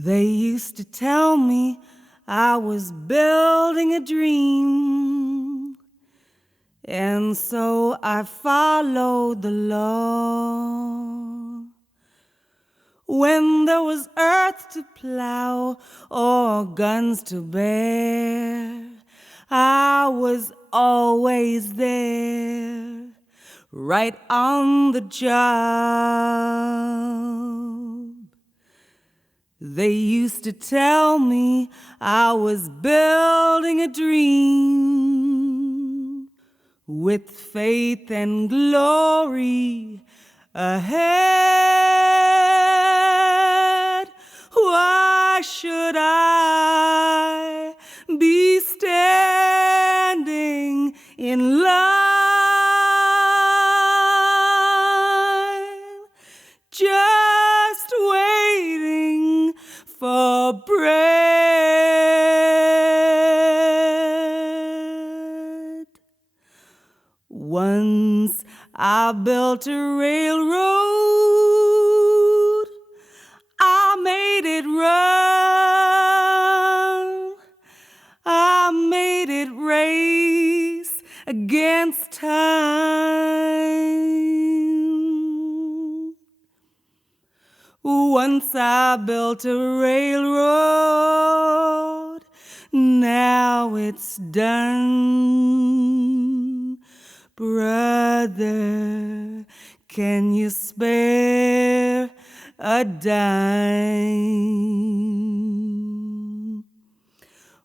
They used to tell me I was building a dream, and so I followed the law. When there was earth to plow or guns to bear, I was always there, right on the job. They used to tell me I was building a dream, with faith and glory ahead. Why should I be standing in line, just waiting for bread? Once I built a railroad, I made it run, I made it race against time. Once I built a railroad, now it's done. Brother, can you spare a dime?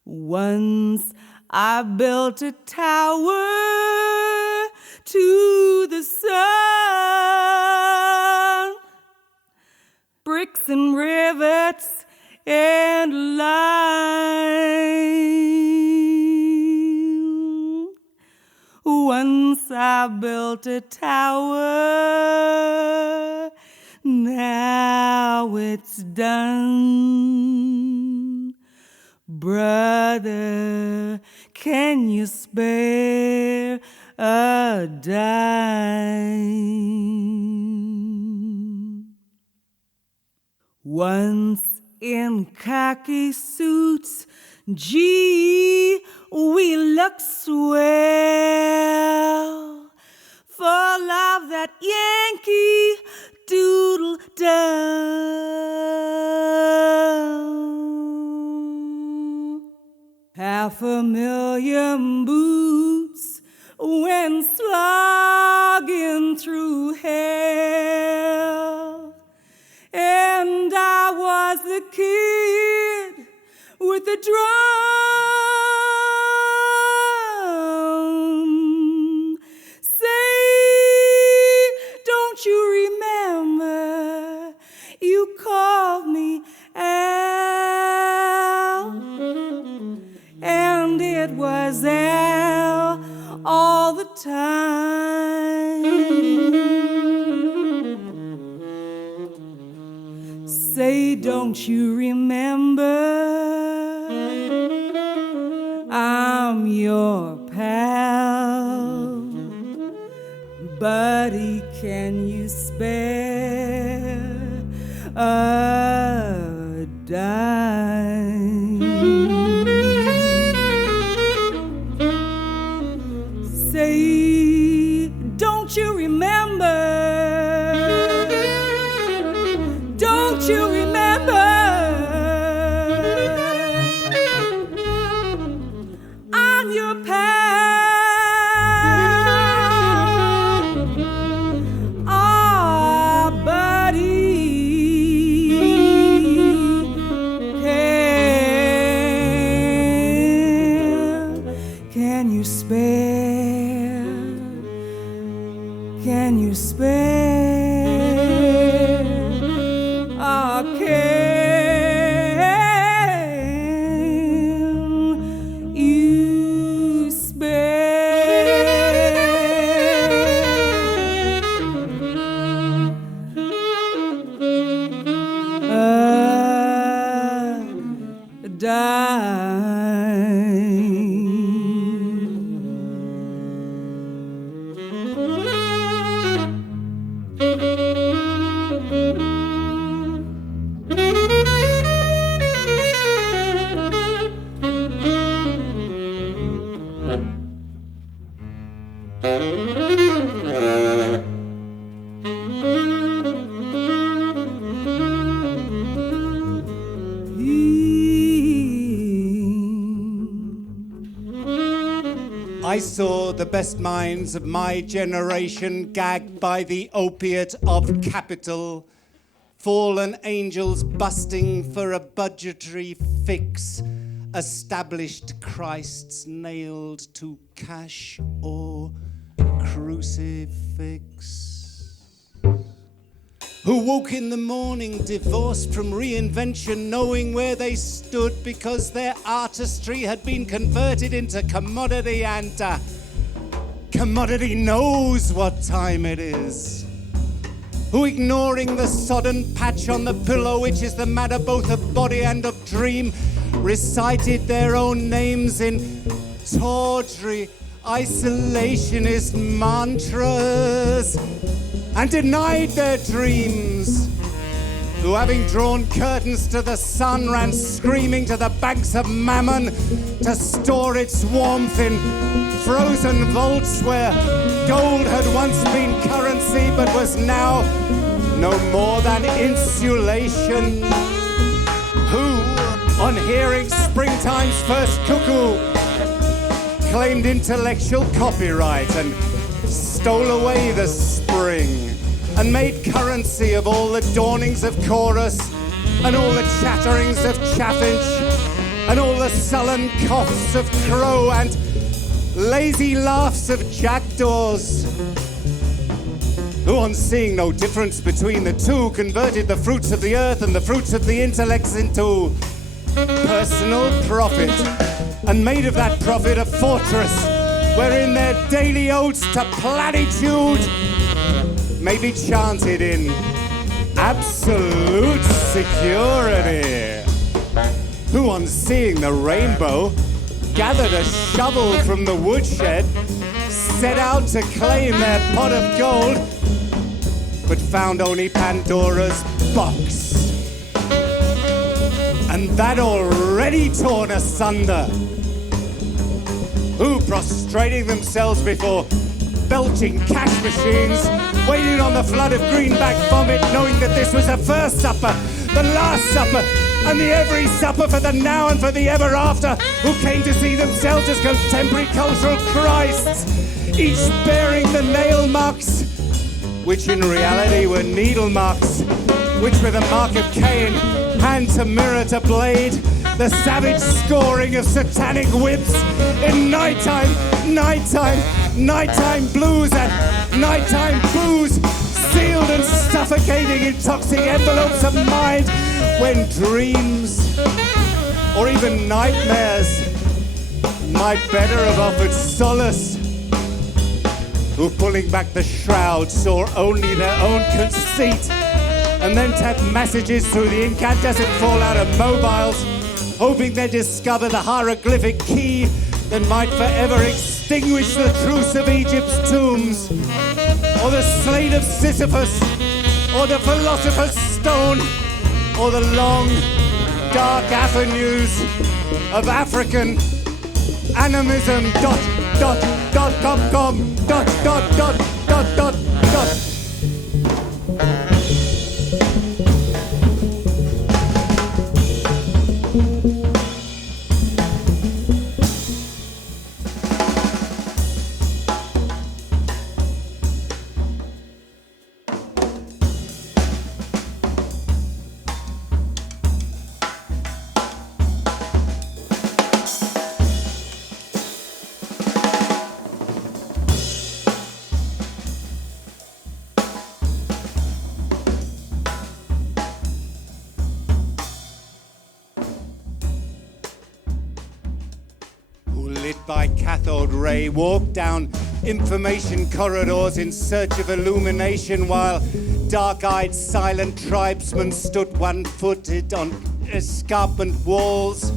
Once I built a tower to the sun, bricks and rivets and lime. Once I built a tower, now it's done. Brother, can you spare a dime? Once in khaki suits, gee, we look swell, full of that Yankee Doodle Dum. 500,000 boots went slogging through hell, and I was the kid with the drum. Say, don't you remember you called me Al? And it was Al all the time. Say, don't you remember I'm your pal? Buddy, can you spare a dime? Say, don't you remember? Don't you remember? I'm your pal. Ah, buddy, can you spare? Can you spare? Ah, can you spare a dime? I saw the best minds of my generation gagged by the opiate of capital, fallen angels busting for a budgetary fix, established Christs nailed to cash or crucifix. Who woke in the morning divorced from reinvention, knowing where they stood because their artistry had been converted into commodity, and commodity knows what time it is. Who, ignoring the sodden patch on the pillow, which is the matter both of body and of dream, recited their own names in tawdry isolationist mantras and denied their dreams. Who, having drawn curtains to the sun, ran screaming to the banks of Mammon to store its warmth in frozen vaults where gold had once been currency but was now no more than insulation. Who, on hearing springtime's first cuckoo, claimed intellectual copyright and stole away the spring and made currency of all the dawnings of chorus and all the chatterings of chaffinch and all the sullen coughs of crow and lazy laughs of jackdaws. Who, on seeing no difference between the two, converted the fruits of the earth and the fruits of the intellects into personal profit, and made of that profit a fortress wherein their daily odes to platitude may be chanted in absolute security. Who, on seeing the rainbow, gathered a shovel from the woodshed, set out to claim their pot of gold, but found only Pandora's box. And that already torn asunder. Who, prostrating themselves before belching cash machines, waited on the flood of greenback vomit, knowing that this was the first supper, the last supper, and the every supper for the now and for the ever after, who came to see themselves as contemporary cultural Christs, each bearing the nail marks, which in reality were needle marks, which were the mark of Cain, hand to mirror to blade, the savage scoring of satanic whips in nighttime blues and nighttime booze, sealed and suffocating in toxic envelopes of mind, when dreams or even nightmares might better have offered solace. Who, pulling back the shroud, saw only their own conceit, and then tapped messages through the incandescent fallout of mobiles, hoping they'd discover the hieroglyphic key that might forever extinguish the truce of Egypt's tombs, or the slate of Sisyphus, or the philosopher's stone, or the long, dark avenues of African animism. .com. By cathode ray, walked down information corridors in search of illumination, while dark-eyed silent tribesmen stood one-footed on escarpment walls,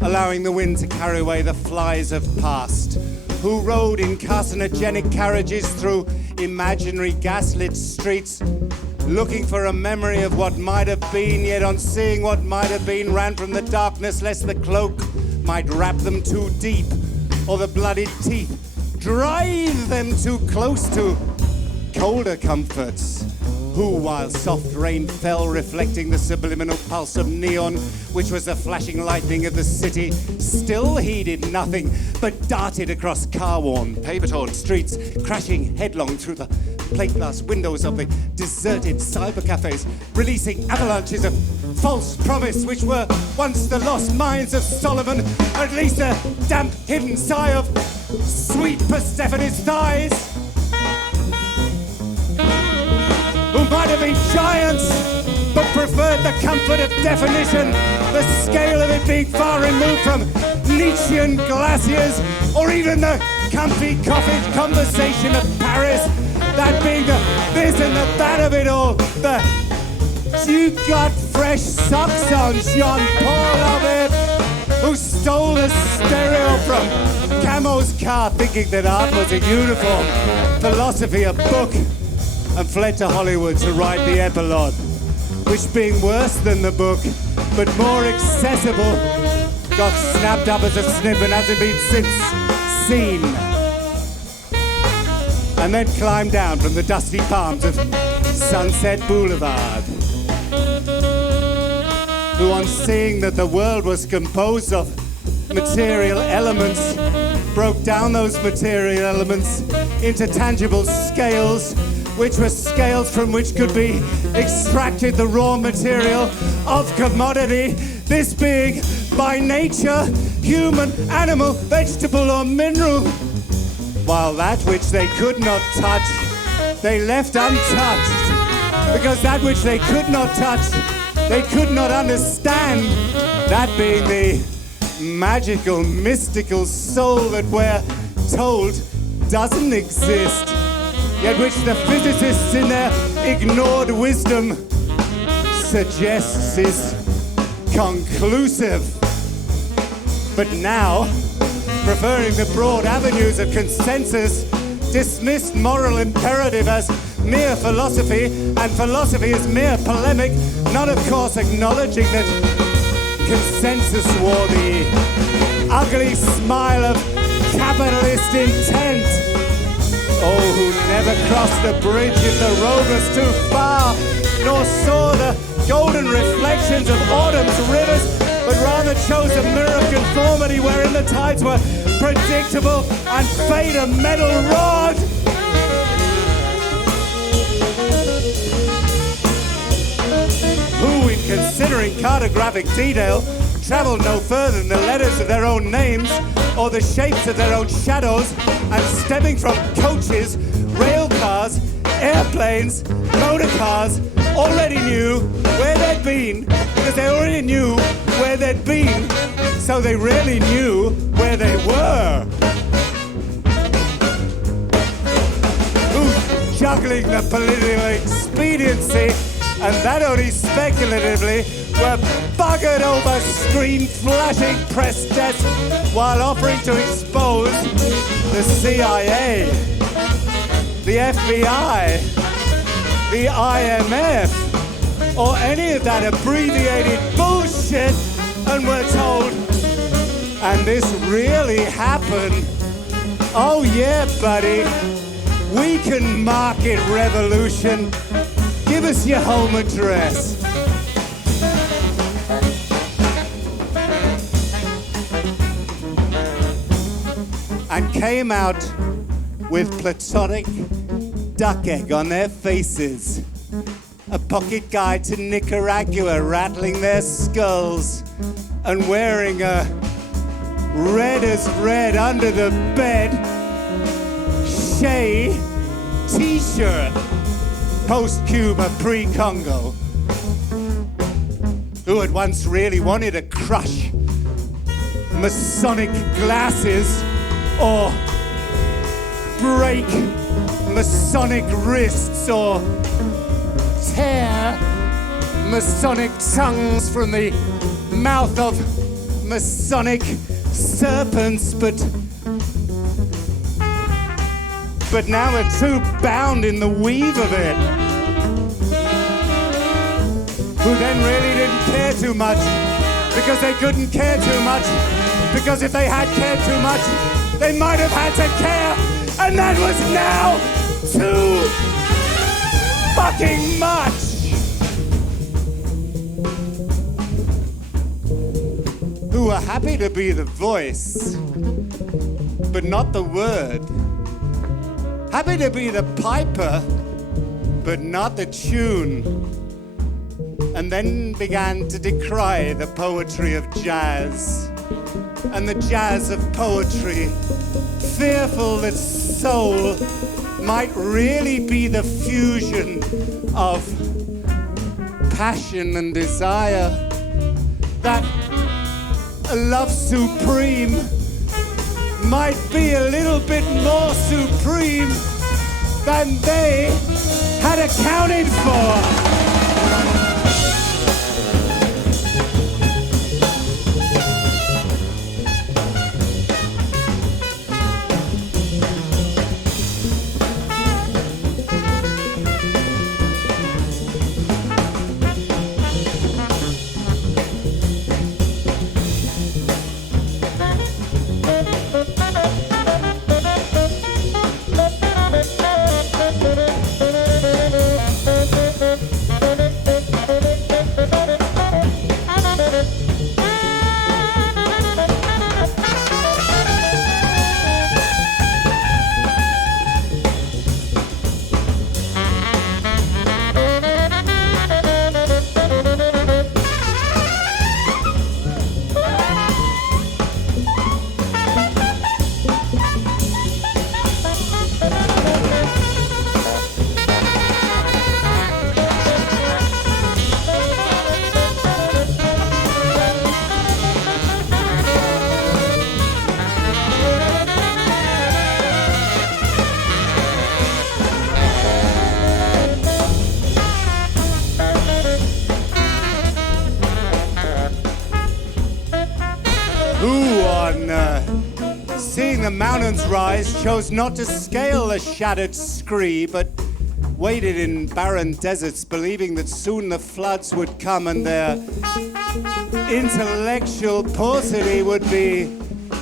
allowing the wind to carry away the flies of past. Who rode in carcinogenic carriages through imaginary gaslit streets, looking for a memory of what might have been, yet on seeing what might have been, ran from the darkness lest the cloak might wrap them too deep, or the bloodied teeth drive them too close to colder comforts. who, while soft rain fell, reflecting the subliminal pulse of neon, which was the flashing lightning of the city, still heeded nothing, but darted across car-worn, paver-torn streets, crashing headlong through the plate glass windows of the deserted cyber cafes, releasing avalanches of false promise, which were once the lost minds of Solomon, or at least a damp, hidden sigh of sweet Persephone's thighs, who might have been giants, but preferred the comfort of definition, the scale of it being far removed from Nietzschean glaciers, or even the comfy cottage conversation of Paris, that being the this and the that of it all, the "you got fresh socks on, Jean-Paul of it," who stole the stereo from Camo's car thinking that art was a uniform, philosophy a book, and fled to Hollywood to write the epilogue, which being worse than the book, but more accessible, got snapped up as a snip and hasn't been since seen. And then climbed down from the dusty palms of Sunset Boulevard, who, on seeing that the world was composed of material elements, broke down those material elements into tangible scales, which were scales from which could be extracted the raw material of commodity, this being, by nature, human, animal, vegetable, or mineral, while that which they could not touch, they left untouched, because that which they could not touch, they could not understand, that being the magical, mystical soul that we're told doesn't exist, yet which the physicists in their ignored wisdom suggests is conclusive. But now, preferring the broad avenues of consensus, dismissed moral imperative as mere philosophy, and philosophy as mere polemic, not of course acknowledging that consensus wore the ugly smile of capitalist intent. Oh, who never crossed the bridge if the road was too far, nor saw the golden reflections of autumn's rivers, but rather chose a mirror of conformity wherein the tides were predictable and fate a metal rod. Who, in considering cartographic detail, traveled no further than the letters of their own names or the shapes of their own shadows, and stemming from coaches, rail cars, airplanes, motor cars, already knew where they'd been, because they already knew where they'd been, so they really knew where they were. Who, juggling the political expediency, and that only speculatively, were buggered over screen-flashing press desks while offering to expose the CIA, the FBI, the IMF, or any of that abbreviated bullshit, and were told, and this really happened, oh yeah, buddy, we can market revolution. Give us your home address. And came out with platonic duck egg on their faces, a pocket guide to Nicaragua rattling their skulls, and wearing a red as red under the bed Shea t-shirt, post-Cuba, pre-Congo, who had once really wanted to crush Masonic glasses or break Masonic wrists or tear Masonic tongues from the mouth of Masonic serpents, but now are too bound in the weave of it, who then really didn't care too much, because they couldn't care too much, because if they had cared too much, they might have had to care, and that was now too fucking much! Who are happy to be the voice, but not the word. Happy to be the piper, but not the tune. And then began to decry the poetry of jazz and the jazz of poetry, fearful that soul might really be the fusion of passion and desire, that a love supreme might be a little bit more supreme than they had accounted for. Seeing the mountains rise, chose not to scale the shattered scree, but waited in barren deserts, believing that soon the floods would come and their intellectual paucity would be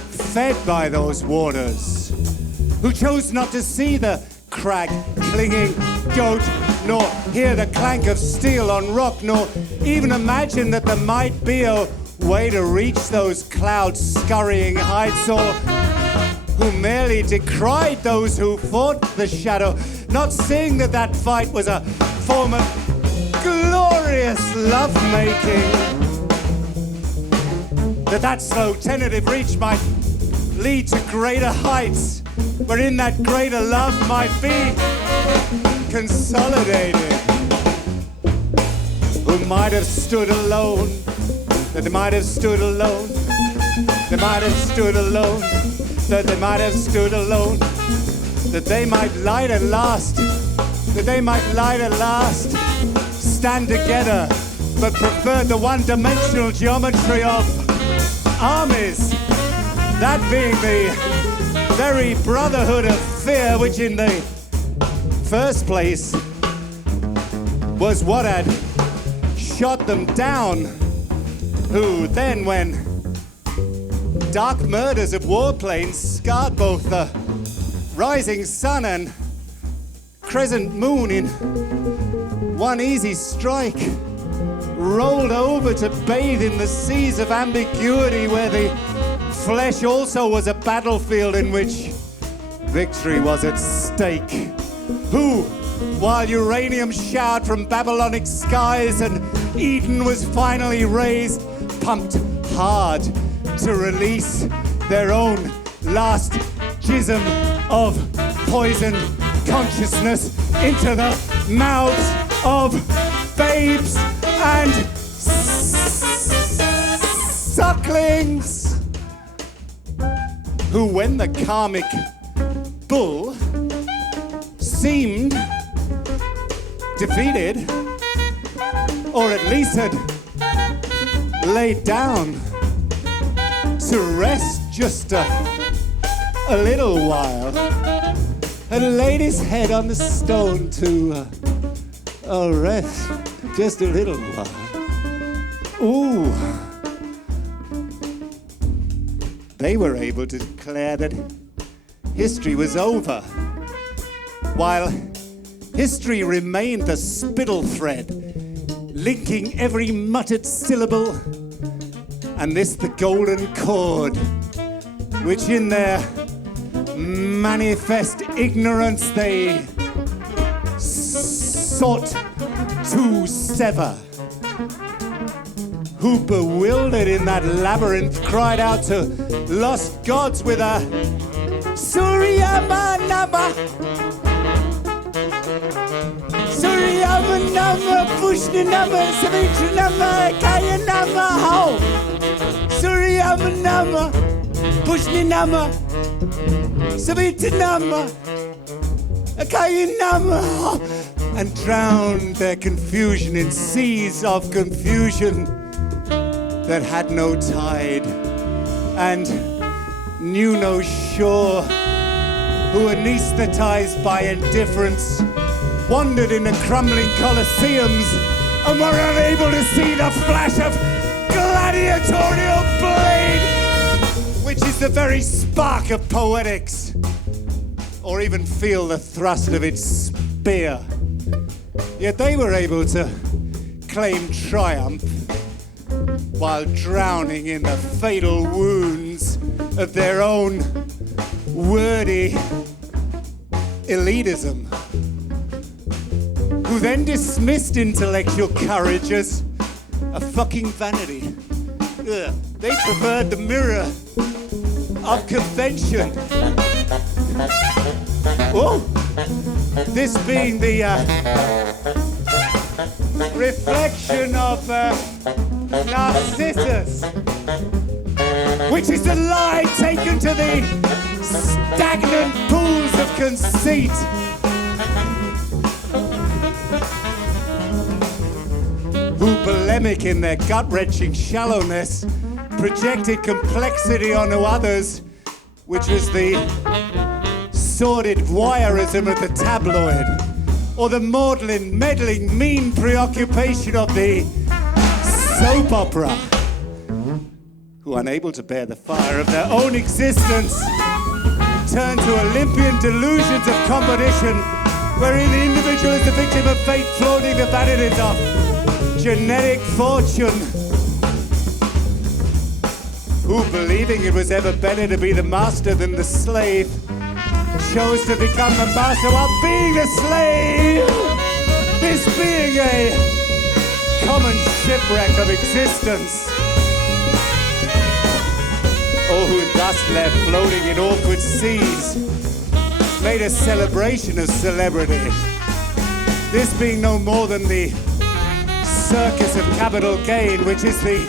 fed by those waters. Who chose not to see the crag clinging goat, nor hear the clank of steel on rock, nor even imagine that there might be a way to reach those clouds scurrying heights, or who merely decried those who fought the shadow, not seeing that that fight was a form of glorious love-making, that slow tentative reach might lead to greater heights, wherein that greater love might be consolidated. Who might have stood alone, that they might have stood alone, they might have stood alone, that they might have stood alone, that they might light at last, that they might light at last, stand together, but preferred the one-dimensional geometry of armies, that being the very brotherhood of fear, which in the first place was what had shot them down, who then, when dark murders of warplanes scarred both the rising sun and crescent moon in one easy strike, rolled over to bathe in the seas of ambiguity, where the flesh also was a battlefield in which victory was at stake. Who, while uranium showered from Babylonic skies and Eden was finally raised, pumped hard to release their own last jism of poisoned consciousness into the mouths of babes and sucklings, who, when the karmic bull seemed defeated, or at least had laid down to rest just a little while, and laid his head on the stone to rest just a little while. Ooh. They were able to declare that history was over, while history remained the spittle thread, linking every muttered syllable, and this the golden chord, which in their manifest ignorance they sought to sever. Who, bewildered in that labyrinth, cried out to lost gods with a Suryamanama, Suryamanama, Pushninama, Savitrinama, Kayanama, Ho, Suryamanama, Pushninama, Savitrinama, Kayanama, Ho, and drowned their confusion in seas of confusion that had no tide and knew no shore, who, anesthetized by indifference, wandered in the crumbling colosseums and were unable to see the flash of gladiatorial blade, which is the very spark of poetics, or even feel the thrust of its spear. Yet they were able to claim triumph while drowning in the fatal wounds of their own wordy elitism, who then dismissed intellectual courage as a fucking vanity. Ugh. They preferred the mirror of convention. Oh, this being the reflection of Narcissus, which is the lie taken to the stagnant pools of conceit. Who, polemic in their gut-wrenching shallowness, projected complexity onto others, which was the sordid voyeurism of the tabloid, or the maudlin, meddling, mean preoccupation of the soap opera, who, unable to bear the fire of their own existence, turned to Olympian delusions of competition, wherein the individual is the victim of fate, flaunting the vanities of genetic fortune, who, believing it was ever better to be the master than the slave, chose to become the master while being the slave, this being a common shipwreck of existence. Oh, who thus left floating in awkward seas, made a celebration of celebrity, this being no more than the circus of capital gain, which is the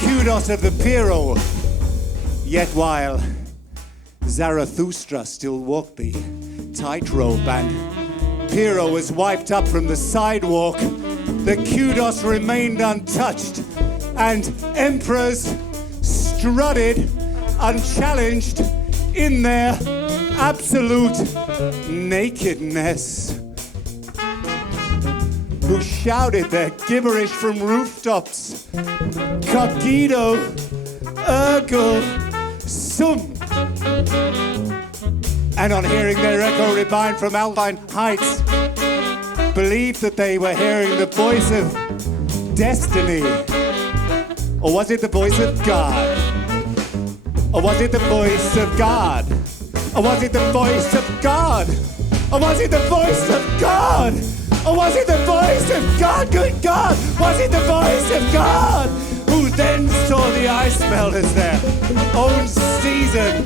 kudos of the Pyrrho. Yet while Zarathustra still walked the tightrope and Pyrrho was wiped up from the sidewalk, the kudos remained untouched, and emperors strutted unchallenged in their absolute nakedness, who shouted their gibberish from rooftops, Cogito, ergo sum. And on hearing their echo rebound from Alpine Heights, believed that they were hearing the voice of destiny. Or was it the voice of God? Or was it the voice of God? Or was it the voice of God? Or was it the voice of God? Or was it the voice of God? Good God! Was it the voice of God? Who then saw the ice melt as their own season,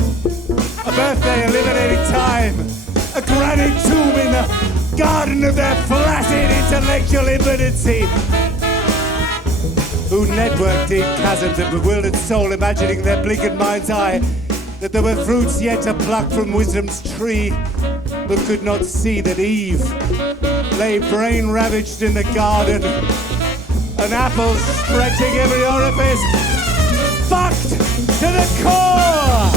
a birthday eliminating time, a granite tomb in the garden of their flaccid intellectual impotency, who networked deep chasms of bewildered soul, imagining their bleakened mind's eye that there were fruits yet to pluck from wisdom's tree, but could not see that Eve lay brain-ravaged in the garden, an apple stretching every orifice, fucked to the core!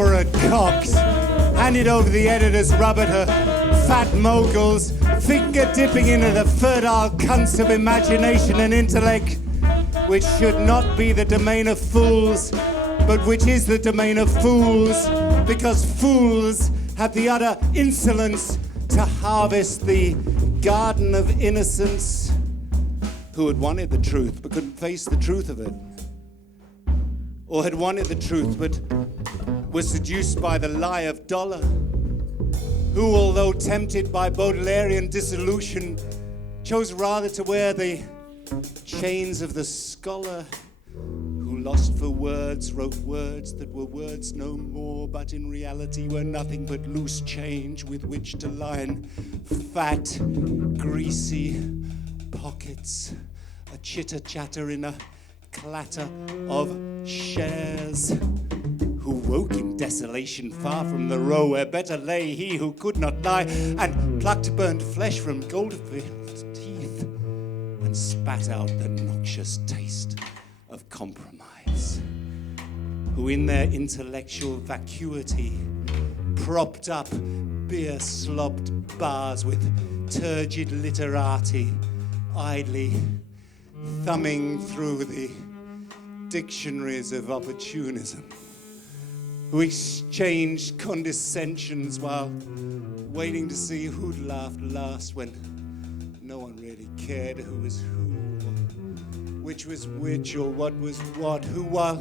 sulphurous cocks, handed over the editor's rubber to fat moguls, finger dipping into the fertile cunts of imagination and intellect, which should not be the domain of fools, but which is the domain of fools, because fools have the utter insolence to harvest the garden of innocence, who had wanted the truth but couldn't face the truth of it, or had wanted the truth but was seduced by the lie of dollar, who, although tempted by Baudelairean dissolution, chose rather to wear the chains of the scholar, who, lost for words, wrote words that were words no more, but in reality were nothing but loose change with which to line fat, greasy pockets, a chitter-chatter in a clatter of shares, who woke in desolation far from the row where better lay he who could not lie, and plucked burnt flesh from Goldfield's teeth, and spat out the noxious taste of compromise, who in their intellectual vacuity propped up beer-slobbed bars with turgid literati, idly thumbing through the dictionaries of opportunism, who exchanged condescensions while waiting to see who'd laughed last when no one really cared who was who, or which was which, or what was what, who, while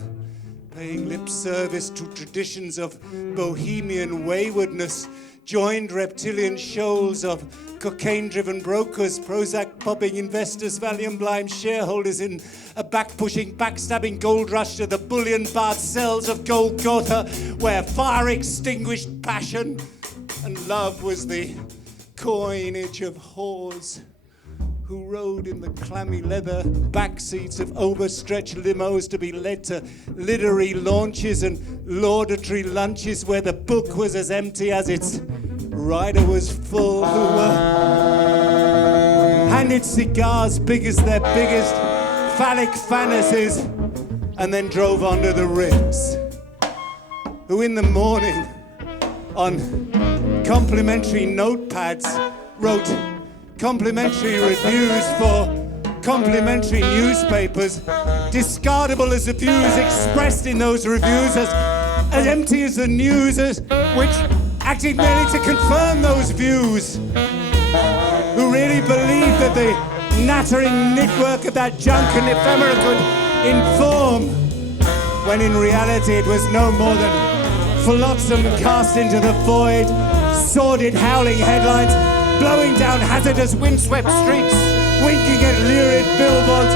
paying lip service to traditions of bohemian waywardness, joined reptilian shoals of cocaine-driven brokers, Prozac-popping investors, Valium-blind shareholders in a back-pushing, backstabbing gold rush to the bullion-barred cells of Golgotha, where fire extinguished passion and love was the coinage of whores, who rode in the clammy leather backseats of overstretched limos to be led to literary launches and laudatory lunches where the book was as empty as its rider was full, who were handed cigars big as their biggest phallic fantasies and then drove onto the Ritz, who in the morning on complimentary notepads wrote complimentary reviews for complimentary newspapers, discardable as the views expressed in those reviews, as empty as the news, which acted merely to confirm those views, who really believed that the nattering knitwork of that junk and ephemera could inform, when in reality it was no more than flotsam cast into the void, sordid howling headlines, blowing down hazardous windswept streets, winking at lurid billboards,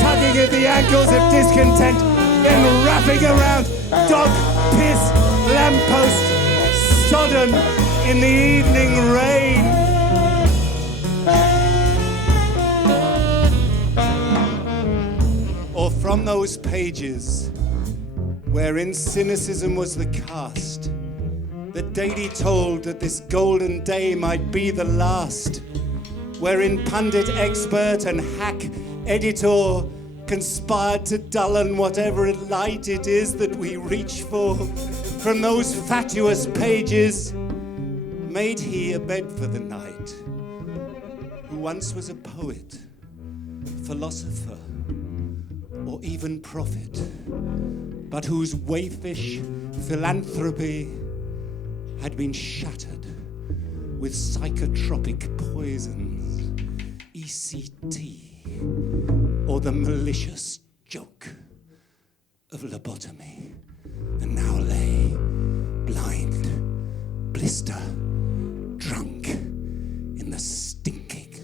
tugging at the ankles of discontent, then wrapping around dog piss lampposts, sodden in the evening rain. Or from those pages wherein cynicism was the cast, that daily told that this golden day might be the last, wherein pundit, expert, and hack editor conspired to dullen whatever light it is that we reach for. From those fatuous pages made he a bed for the night, who once was a poet, philosopher, or even prophet, but whose waifish philanthropy had been shattered with psychotropic poisons, ECT, or the malicious joke of lobotomy, and now lay blind, blister, drunk in the stinking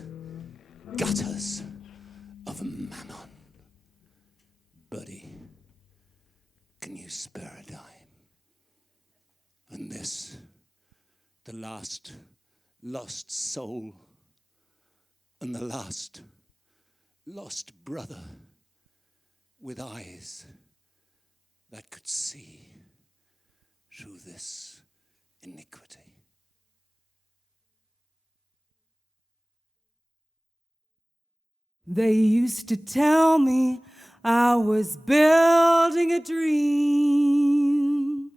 gutters of Mammon. Buddy, can you spare a dime? And this, the last lost soul, and the last lost brother with eyes that could see through this iniquity. They used to tell me I was building a dream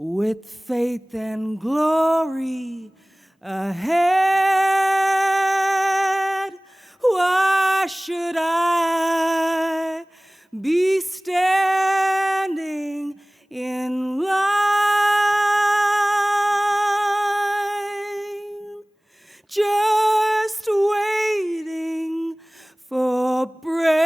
with faith and glory ahead. Why should I be standing in line, just waiting for bread?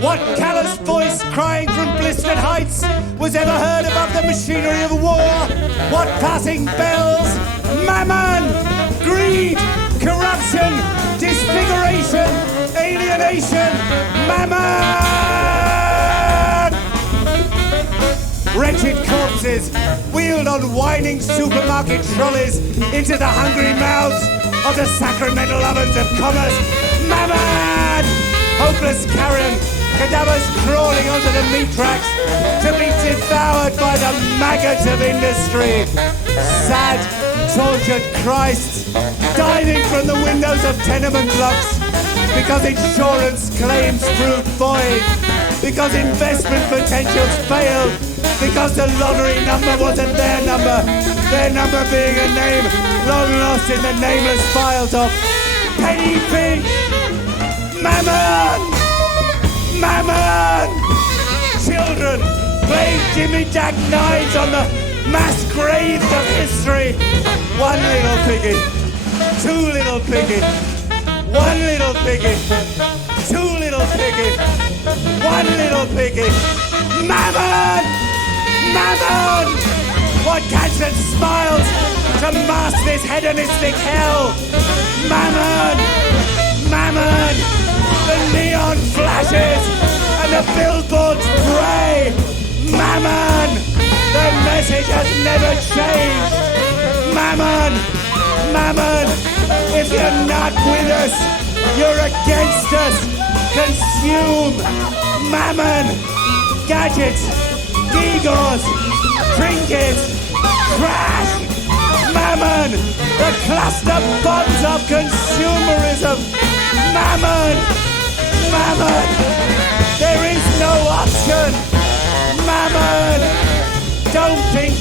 What callous voice crying from blistered heights was ever heard above the machinery of war? What passing bells? Mammon, greed, corruption, disfiguration, alienation, mammon! Wretched corpses wheeled on whining supermarket trolleys into the hungry mouths of the sacramental ovens of commerce. Mammon! Hopeless carrion, cadavers crawling onto the meat tracks to be devoured by the maggots of industry. Sad, tortured Christs diving from the windows of tenement blocks because insurance claims proved void, because investment potentials failed, because the lottery number wasn't their number being a name long lost in the nameless files of Penny Pinch. Mammon! Mammon! Children playing Jimmy Jack nines on the mass graves of history. One little piggy, two little piggy, one little piggy, two little piggy, one little piggy. Mammon! Mammon! What cancer smiles to mask this hedonistic hell? Mammon! Mammon! The neon flashes and the billboards pray. Mammon! The message has never changed. Mammon! Mammon! If you're not with us, you're against us. Consume! Mammon! Gadgets! Gewgaws! Trinkets! Trash! Mammon! The cluster bombs of consumerism! Mammon! Mammon! There is no option! Mammon! Don't think,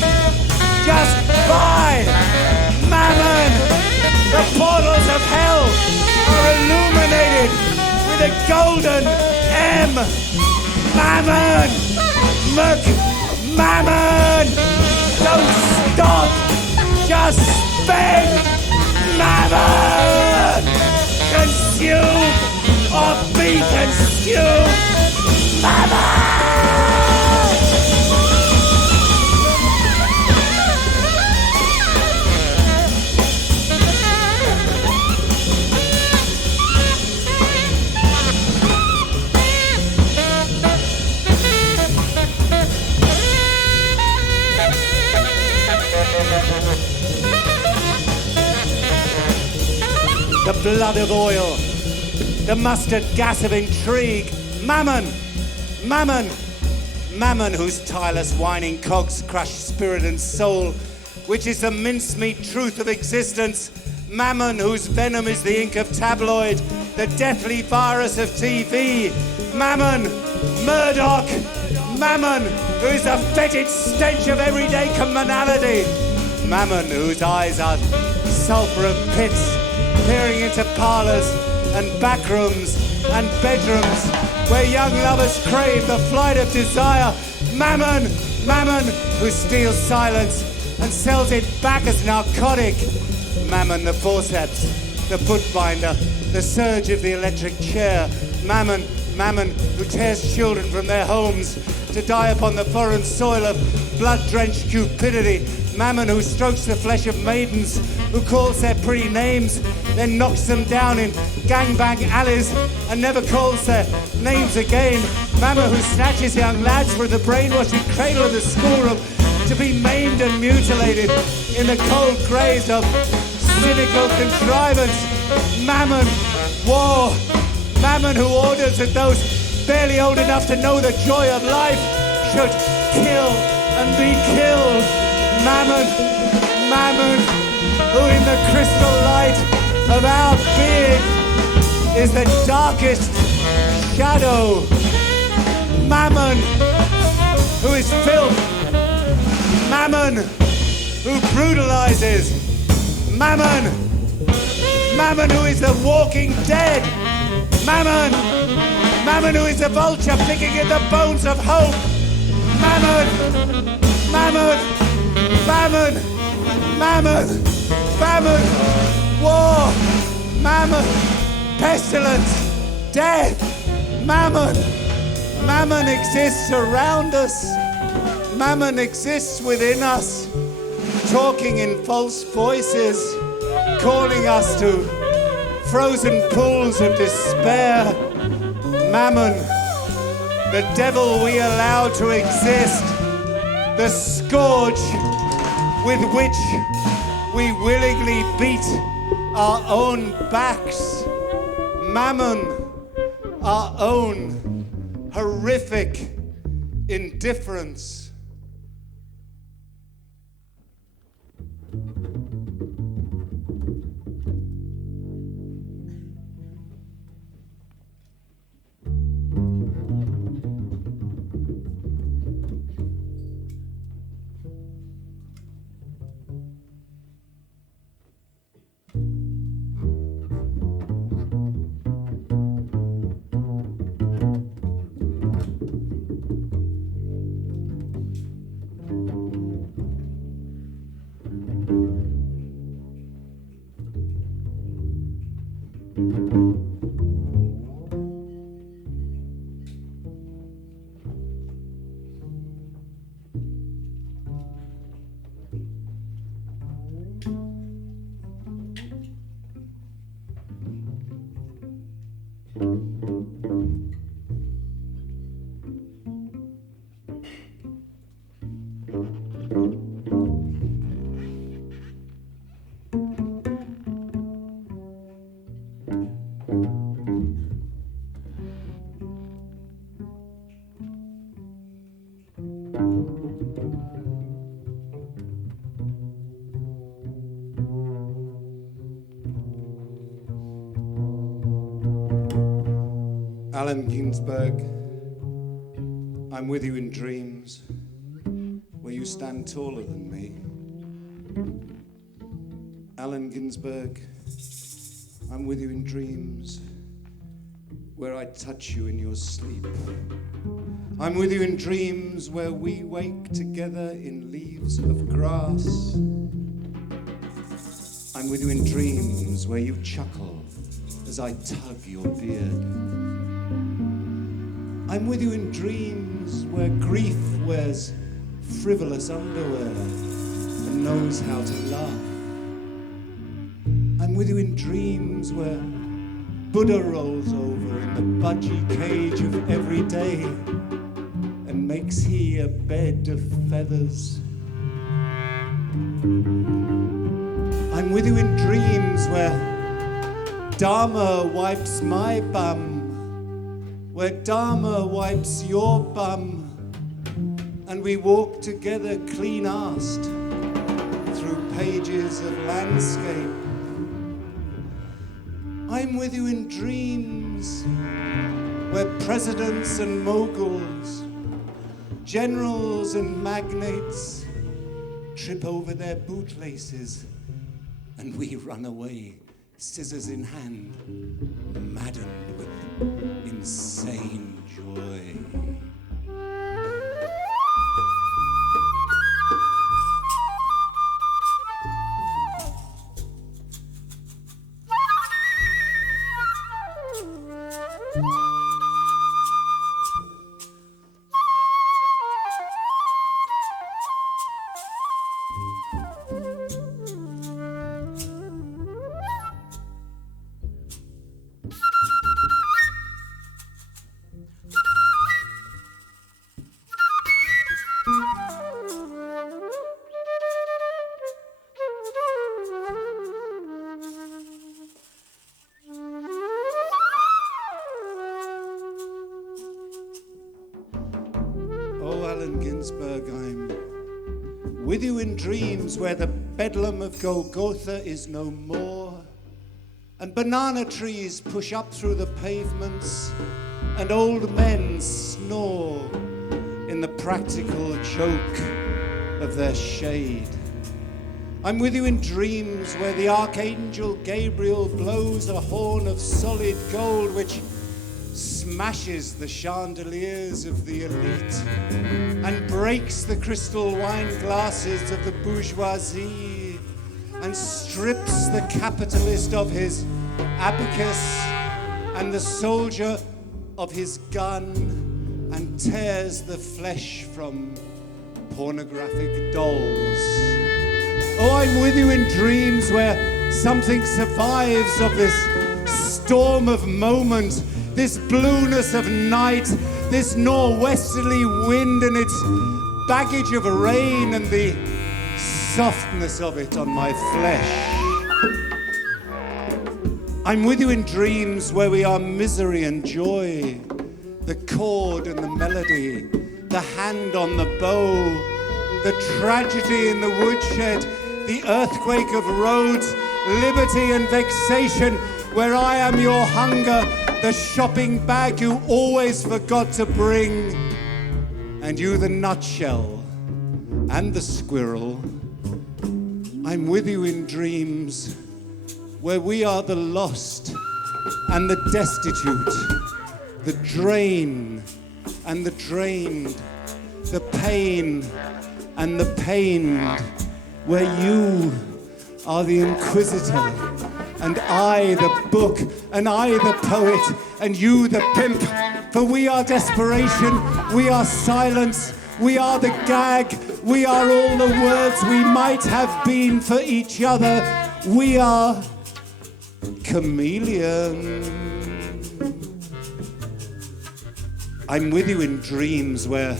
just buy! Mammon! The portals of hell are illuminated with a golden M! Mammon! Mammon! Don't stop! Just spend! Mammon! Consume or be consumed! Mammon! The blood of oil, the mustard gas of intrigue. Mammon! Mammon! Mammon, whose tireless whining cogs crush spirit and soul, which is the mincemeat truth of existence. Mammon, whose venom is the ink of tabloid, the deathly virus of TV. Mammon! Murdoch! Mammon, who is the fetid stench of everyday commonality. Mammon, whose eyes are sulphur of pits, peering into parlours and back rooms and bedrooms where young lovers crave the flight of desire. Mammon! Mammon, who steals silence and sells it back as narcotic. Mammon, the forceps, the bookbinder, the surge of the electric chair. Mammon! Mammon, who tears children from their homes to die upon the foreign soil of blood-drenched cupidity. Mammon, who strokes the flesh of maidens, who calls their pretty names, then knocks them down in gangbang alleys and never calls their names again. Mammon, who snatches young lads from the brainwashing cradle of the schoolroom to be maimed and mutilated in the cold graves of cynical contrivance. Mammon, war. Mammon, who orders that those barely old enough to know the joy of life should kill and be killed. Mammon, Mammon, who in the crystal light of our being is the darkest shadow. Mammon, who is filth. Mammon, who brutalizes. Mammon, Mammon, who is the walking dead. Mammon, Mammon, who is a vulture picking at the bones of hope. Mammon, Mammon, Mammon, Mammon, Mammon, war, Mammon, pestilence, death, Mammon. Mammon exists around us. Mammon exists within us, talking in false voices, calling us to frozen pools of despair. Mammon, the devil we allow to exist, the scourge with which we willingly beat our own backs. Mammon, our own horrific indifference. Allen Ginsberg, I'm with you in dreams, where you stand taller than me. Allen Ginsberg, I'm with you in dreams, where I touch you in your sleep. I'm with you in dreams, where we wake together in leaves of grass. I'm with you in dreams, where you chuckle as I tug your beard. I'm with you in dreams where grief wears frivolous underwear and knows how to laugh. I'm with you in dreams where Buddha rolls over in the budgie cage of every day and makes he a bed of feathers. I'm with you in dreams where Dharma wipes my bum, where Dharma wipes your bum, and we walk together clean-arsed through pages of landscape. I'm with you in dreams where presidents and moguls, generals and magnates trip over their bootlaces, and we run away, scissors in hand, maddened with insane joy. Ginsberg. I'm with you in dreams where the bedlam of Golgotha is no more, and banana trees push up through the pavements, and old men snore in the practical joke of their shade. I'm with you in dreams where the Archangel Gabriel blows a horn of solid gold which smashes the chandeliers of the elite and breaks the crystal wine glasses of the bourgeoisie and strips the capitalist of his abacus and the soldier of his gun and tears the flesh from pornographic dolls. Oh, I'm with you in dreams where something survives of this storm of moment, this blueness of night, this norwesterly wind and its baggage of rain and the softness of it on my flesh. I'm with you in dreams where we are misery and joy, the chord and the melody, the hand on the bow, the tragedy in the woodshed, the earthquake of roads, liberty and vexation, where I am your hunger, the shopping bag you always forgot to bring, and you the nutshell and the squirrel. I'm with you in dreams where we are the lost and the destitute, the drain and the drained, the pain and the pained, where you are the inquisitor, and I the book, and I the poet, and you the pimp. For we are desperation, we are silence, we are the gag, we are all the words we might have been for each other. We are chameleon. I'm with you in dreams where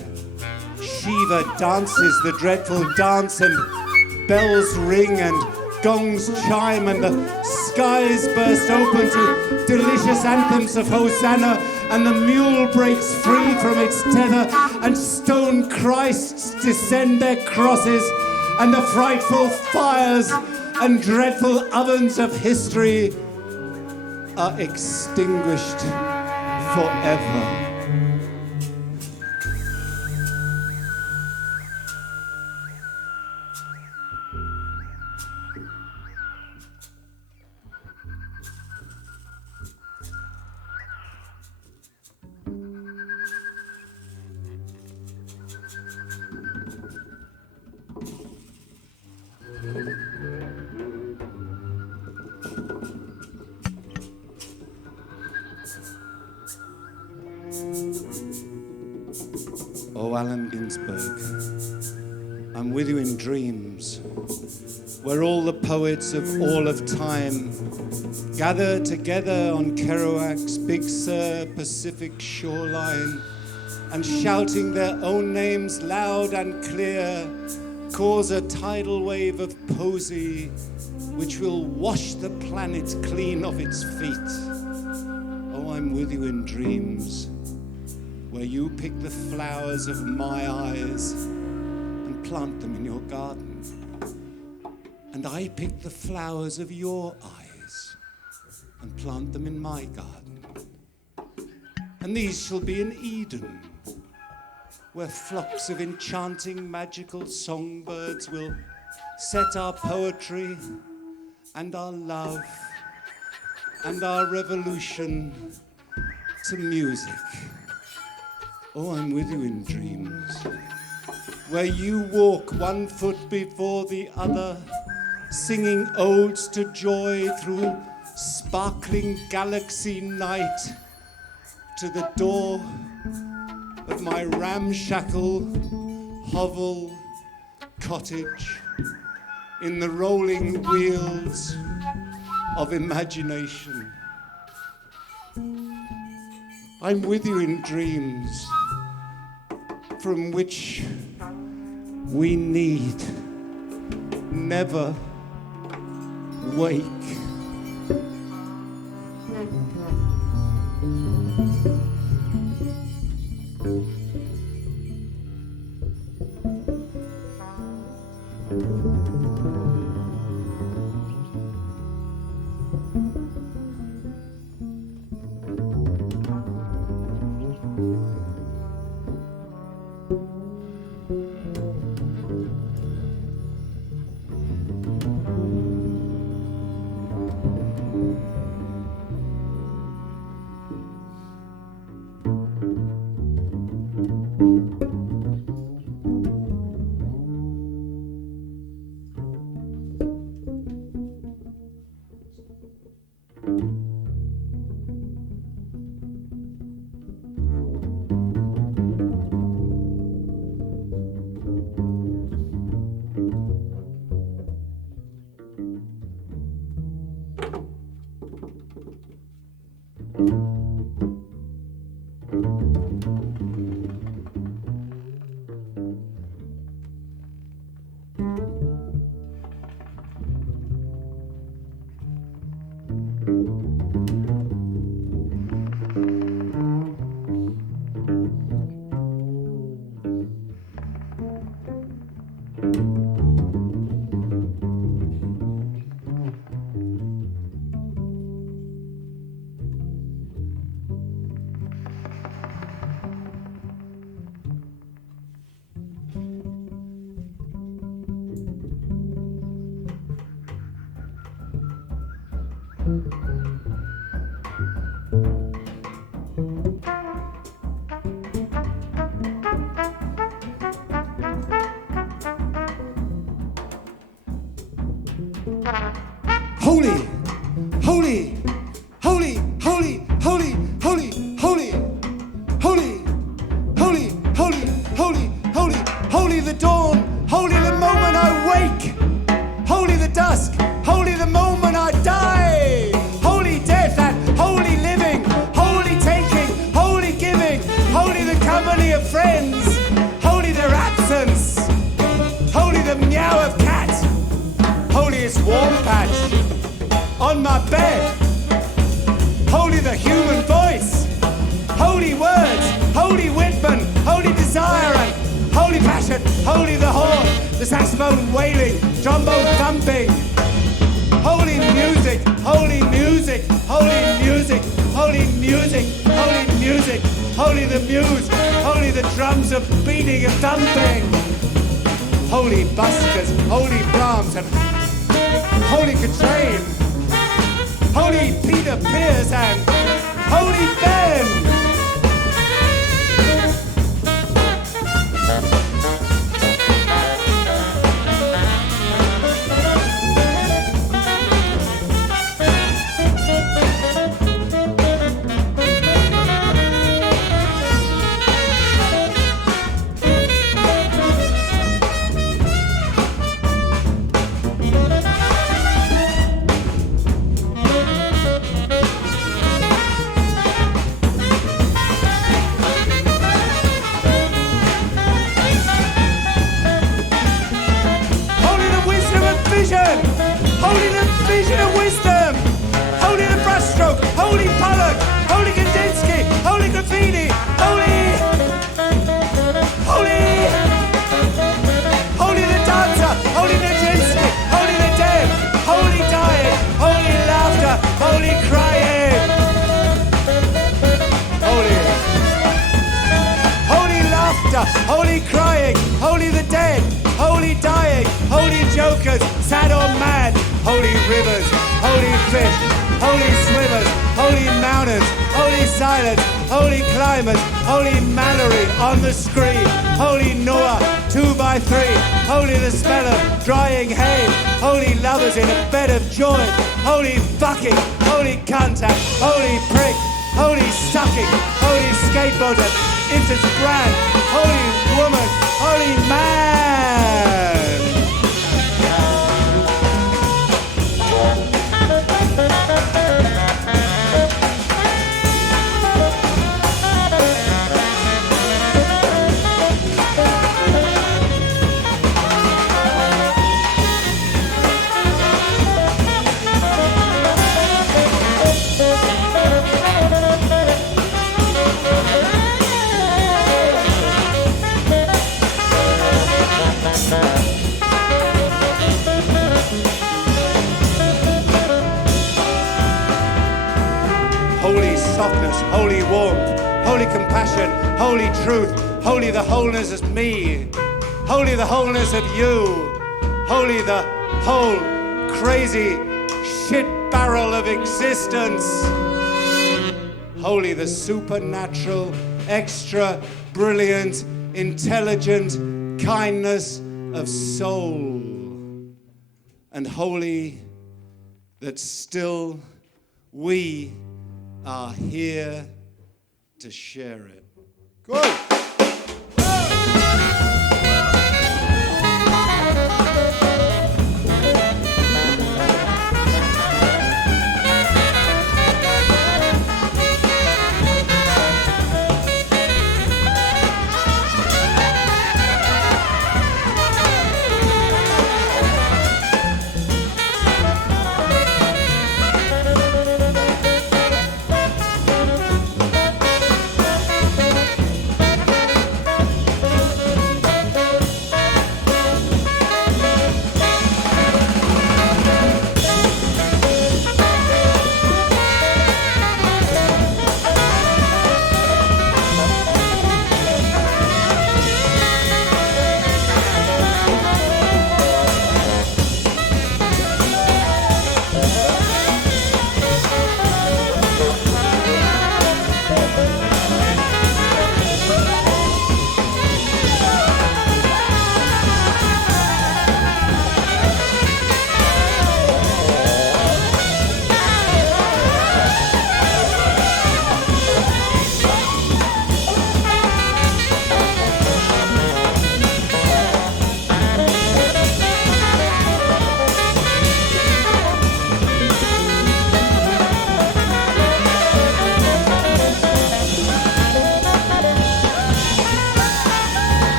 Shiva dances the dreadful dance and bells ring and gongs chime and the skies burst open to delicious anthems of Hosanna and the mule breaks free from its tether and stone Christs descend their crosses and the frightful fires and dreadful ovens of history are extinguished forever. Oh, Allen Ginsberg, I'm with you in dreams, where all the poets of all of time gather together on Kerouac's Big Sur Pacific shoreline and shouting their own names loud and clear cause a tidal wave of poesy which will wash the planet clean of its feet. Oh, I'm with you in dreams, where you pick the flowers of my eyes and plant them in your garden, and I pick the flowers of your eyes and plant them in my garden. And these shall be an Eden, where flocks of enchanting magical songbirds will set our poetry and our love and our revolution to music. Oh, I'm with you in dreams, where you walk one foot before the other, singing odes to joy through sparkling galaxy night to the door of my ramshackle hovel cottage in the rolling wheels of imagination. I'm with you in dreams from which we need never wake. Holy, holy, holy, holy, holy, holy, holy, holy, holy, holy, holy, holy, holy the dawn, holy the moment I wake, holy the dusk, holy the moment I die, holy death and holy living, holy taking, holy giving, holy the company of friends, holy their absence, holy the meow of cat, holiest warm patch on my bed, holy the human voice, holy words, holy Whitman, holy desire and holy passion, holy the horn, the saxophone wailing, trombone thumping, holy music, holy music, holy music, holy music, holy music, holy the muse, holy the drums of beating and thumping, holy buskers, holy Brahms and holy Coltrane, holy Peter Pierce and holy Ben. Holy the vision of wisdom, holy the brushstroke, holy Pollock, holy Kandinsky, holy graffiti, holy the dancer, holy Nijinsky, holy the dead, holy dying, holy laughter, holy crying, holy laughter, holy crying, holy the dead, holy dying, holy jokers, sad or mad, holy rivers, holy fish, holy swimmers, holy mountains, holy silence, holy climbers, holy Myllari on the screen, holy Noah 2x3, holy the smell of drying hay, holy lovers in a bed of joy, holy fucking, holy contact, holy prick, holy sucking, holy skateboarder, infant's brand, holy woman, holy man. softness, holy warmth, holy compassion, holy truth, holy the wholeness of me, holy the wholeness of you, holy the whole crazy shit barrel of existence, holy the supernatural, extra brilliant, intelligent kindness of soul, and holy that still we are here to share it. Good.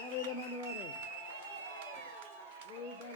Davide Mantovani, Louise